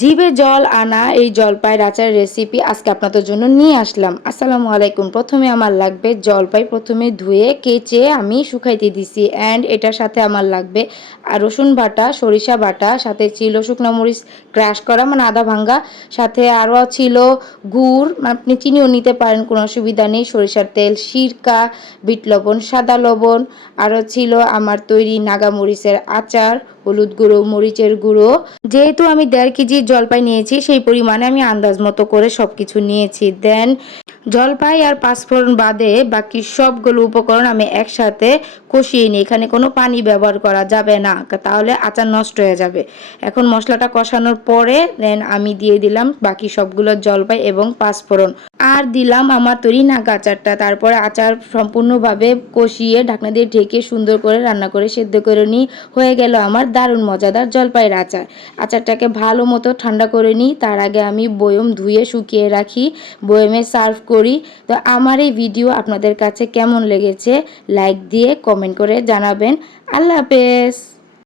জিভে জল আনা এই জলপাইয়ের আচারের রেসিপি আজকে আপনাদের জন্য নিয়ে আসলাম। আসসালামু আলাইকুম। প্রথমে আমার লাগবে জলপাই, প্রথমে ধুয়ে কেচে আমি শুকাইতে দিছি। অ্যান্ড এটার সাথে আমার লাগবে রসুন বাটা, সরিষা বাটা, সাথে ছিল শুকনো মরিচ ক্রাশ করা মানে আদা ভাঙ্গা, সাথে আরও ছিল গুড়, আপনি চিনিও নিতে পারেন, কোনো অসুবিধা নেই, সরিষার তেল, সিরকা, বিট লবণ, সাদা লবণ, আরও ছিল আমার তৈরি নাগামরিচের আচার, হলুদ গুঁড়ো, মরিচের গুঁড়ো। যেহেতু আমি 1.5 কেজি জলপাই নিয়েছি সেই পরিমাণে আমি আন্দাজ মতো করে সব কিছু নিয়েছি। দেন জলপাই আর পাঁচফোড়ন বাদে বাকি সবগুলো উপকরণ আমি একসাথে কষিয়ে নিই। এখানে কোনো পানি ব্যবহার করা যাবে না, তাহলে আচার নষ্ট হয়ে যাবে। এখন মশলাটা কষানোর পরে দেন আমি দিয়ে দিলাম বাকি সবগুলো জলপাই এবং পাঁচফোড়ন, আর দিলাম আমার তৈরি নাগা আচারটা। তারপরে আচার সম্পূর্ণভাবে কষিয়ে ঢাকনা দিয়ে ঢেকে সুন্দর করে রান্না করে সেদ্ধ করে নিই। হয়ে গেল আমার দারুণ মজাদার জলপাইয়ের আচার। আচারটাকে ভালো মতো ঠান্ডা করে নিই, তার আগে আমি বয়ম ধুয়ে শুকিয়ে রাখি, বয়মে সার্ভ করি। তো আমার এই ভিডিও আপনাদের কাছে কেমন লেগেছে লাইক দিয়ে কমেন্ট করে জানাবেন। আল্লাহ হাফেজ।